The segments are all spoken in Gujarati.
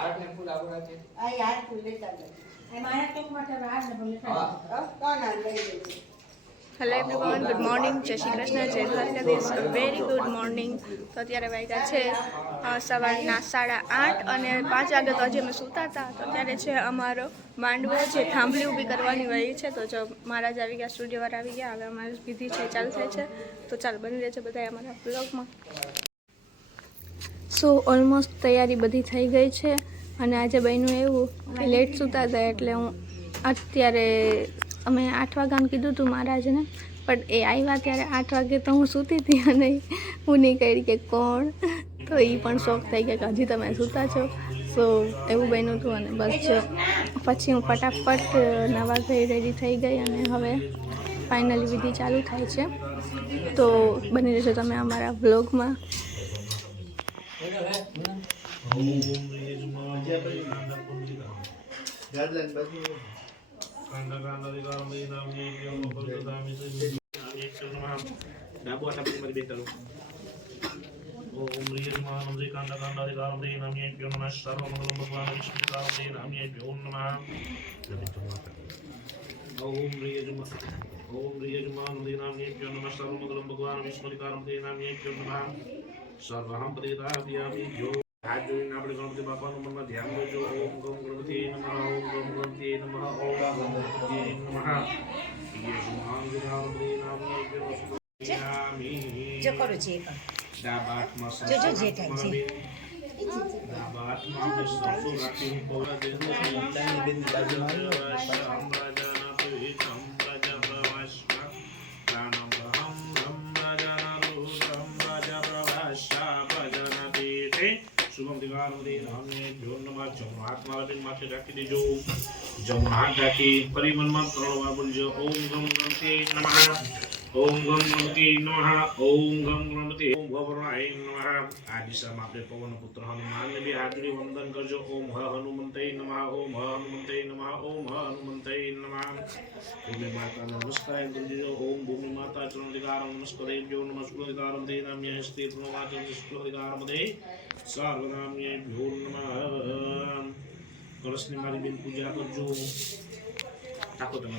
આઠ ને ફૂલ આપો રાખીએ આ યાર ફૂલ લેતા એ મારા કેક માટે બહાર ને ભલે હા. કોણ આ લઈ લેજો. હેલો એવરીવન ગુડ મોર્નિંગ જય શ્રી કૃષ્ણ જય દ્વારકાધીશ. વેરી ગુડ મોર્નિંગ તો અત્યારે વાગ્યા છે સવારના સાડા આઠ અને પાંચ વાગે તો હજી અમે સૂતા હતા. તો અત્યારે છે અમારો માંડવો જે થાંભલી ઊભી કરવાની વહી છે. તો જો મહારાજ આવી ગયા સ્ટુડિયોવાર આવી ગયા. હવે અમારી વિધિ છે ચાલુ થાય છે. તો ચાલ બની રહે છે બધા અમારા બ્લોગમાં સો ઓલમોસ્ટ તૈયારી બધી થઈ ગઈ છે. અને આજે બન્યું એવું લેટ સૂતા હતા એટલે હું અત્યારે અમે આઠ વાગ્યાનું કીધું હતું મહારાજને, પણ એ આવ્યા ત્યારે આઠ વાગે તો હું સૂતી હતી અને હું નહીં કરી કે કોણ? તો એ પણ શોખ થઈ ગયા કે હજી તમે સૂતા છો. સો એવું બન્યું હતું અને બસ પછી હું ફટાફટ નવા ઘરે રેડી થઈ ગઈ અને હવે ફાઇનલી વિધિ ચાલુ થાય છે. તો બની રહેશો તમે અમારા વ્લોગમાં ડાબુ હાથ આપી મારી બેન ચાલો ઓમ રીર મા નમઃ કાંડા કાંડા કારમ રે નામ્યે પ્યો નમઃ સર્વ મંગલમ ભગવાન વિષ્ણુ કારમ રે નામ્યે પ્યો નમઃ સર્વહમ પરિતાપ્યામિ હાથ જોઈને આપણે ગણપતિ બાપાનું મનમાં ધ્યાન દેજો ઓમ ગમ ગણપતિ નમઃ ઓમ ગમ ગણપતિ નમઃ ઓમ ગમ ગણપતિ નમઃ. જો કરો છે જો, જો, જે થાય, છે. ડાબા હાથમાં સરસું રાખીને પૌરા દેશનો શુભમ દિવારમ દે જોનમાં જમણો હાથ મારા માથે રાખી દેજો. જમણો રાખી ફરી મનમાં ત્રણ વાર બોલજો. ઓમ ગમ ગમતે નમઃ. ઓમ ગમ ગણપતિ નમઃ, ઓમ ગમ ગણપતિ ઓમ ગવરણાય નમઃ. આ દિશામાં આપણે પવન પુત્ર હનુમાનને બે હાથ જોડી વંદન કરજો. ઓમ હ હનુમંતય નમઃ, ઓમ હ હનુમંતય નમઃ, ઓમ હ હનુમંતય નમઃ. ભૂમિ માતાને નમસ્કાર કરી દેજો. ઓમ ભૂમિ માતા ચરણધિકારમ નમસ્કરેભ્યો નમઃ શુક્લધિકારમ તે નામ્ય સ્તે પ્રણવાચમ શુક્લધિકારમ તે સર્વનામ્યેભ્યો નમઃ. કળશની મારી બેન પૂજા કરજો. રાખો તમે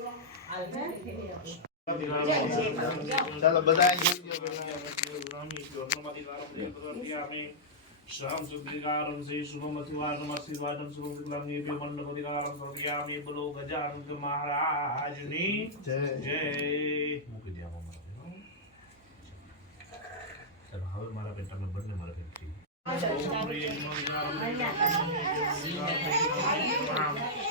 બીને યાર. હા, એ જો શુભમ રાખીને ખાય ને. આ હવે માથું જીતા ને. આ ત્યારે ખાય ને. ત્યાં હવે મારા બેટા મારી બેન પેલા માર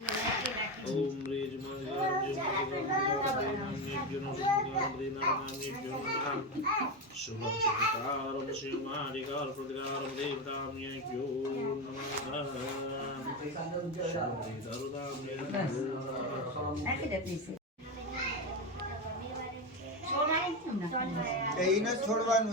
ॐ शुभचिकारं शिवमालिकार प्रतिकारं देवताम्यभ्यो नमः छोड़वानु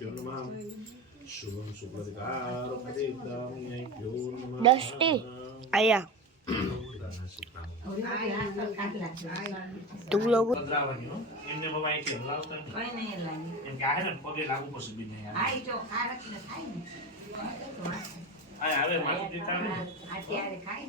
જાવું હોય તો. હાથ લગાવવાનું, હાથ એ આમાં આમાં આ છે ને માસી આ જો તો ખાઈ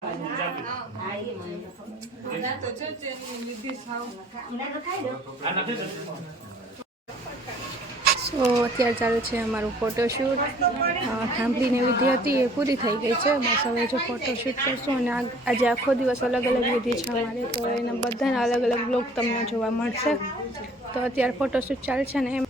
સો અત્યારે ચાલે છે અમારું ફોટોશૂટ સાંભળીને વિધિ હતી, એ પૂરી થઈ ગઈ છે. બસ હવે જો ફોટોશૂટ કરશું અને આજે આખો દિવસ અલગ અલગ વિધિ છે અમારે, તો એના બધાના અલગ અલગ બ્લોગ તમને જોવા મળશે. તો અત્યારે ફોટોશૂટ ચાલશે ને એમ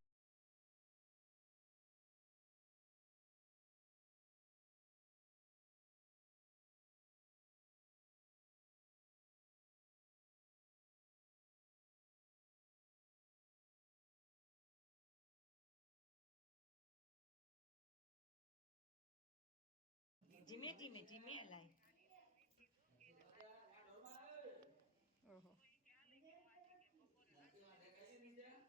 હા, પણ નાસ્તો કરી લે પછી ક્યાં?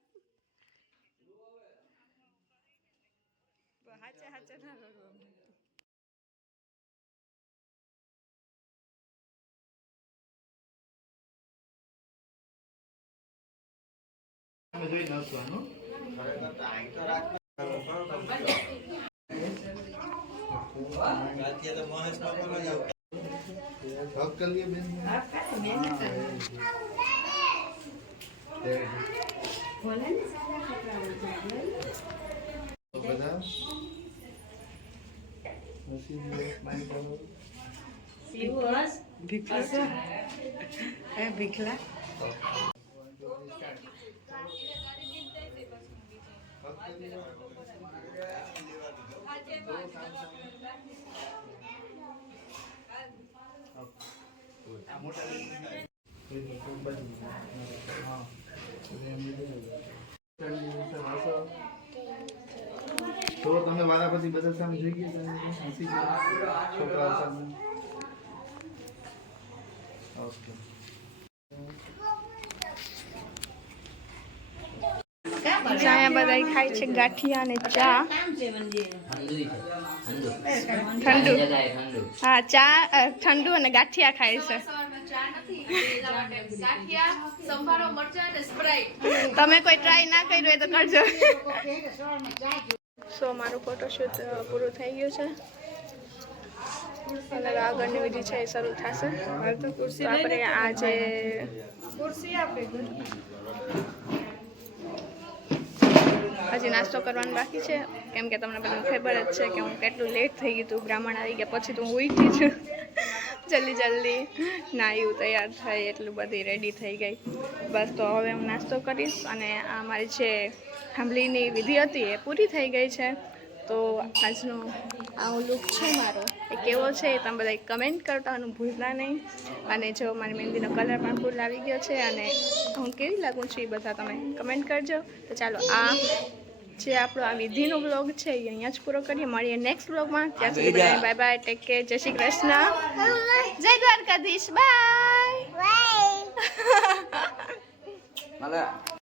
અને એ છે ને? લેવાની નથી ચા. ધીમે ધીમે ધીમે લાય હા, કરે, મહેનત કરે. બોલે ને સારા કપડાં હોય છે, બોલ. શિવસ. હે, ભીખલા તો તમે મારા પછી બધા સામે જોઈ ગયા તમે હસી ગયા છોકરા સામે ઓકે ક્યાં આજે અહીંયા બધા ખાય છે ગાંઠિયા અને ચા ઠંડુ. હા ચા ઠંડુ અને ગાંઠિયા ખાય છે. તમે કોઈ ટ્રાય ના કર્યું હોય તો કરજો. સો મારું ફોટોશૂટ પૂરું થઈ ગયું છે. અને આગળની વિધિ છે એ શરૂ થશે. આપણે આજે હજી નાસ્તો કરવાનો બાકી છે. કેમ કે તમને બધાને ખબર જ છે કે હું કેટલું લેટ થઈ ગયું હતું. બ્રાહ્મણ આવી ગયા પછી તો હું ઉઠી છું. જલ્દી જલ્દી નાયું તૈયાર થઈ એટલું બધી રેડી થઈ ગઈ. બસ તો હવે હું નાસ્તો કરીશ અને આ મારી જે હાંભલીની વિધિ હતી એ પૂરી થઈ ગઈ છે. તો આજનો આવો લુક છે મારો. એ કેવો છે એ તમે બધા કમેન્ટ કરતાનું ભૂલતા નહીં. અને જો મારી મહેંદીનો કલર પણ ફૂલ આવી ગયો છે અને હું કેવી લાગું છું એ બધા તમે કમેન્ટ કરજો. તો ચાલો આ જે આપણો આ વિધિનો બ્લોગ છે એ અહીંયા જ પૂરો કરીએ. મળીએ નેક્સ્ટ બ્લોગમાં ત્યાં સુધી બધાને બાય બાય ટેક કેર જય શ્રી કૃષ્ણ. જય દ્વારકાધીશ બાય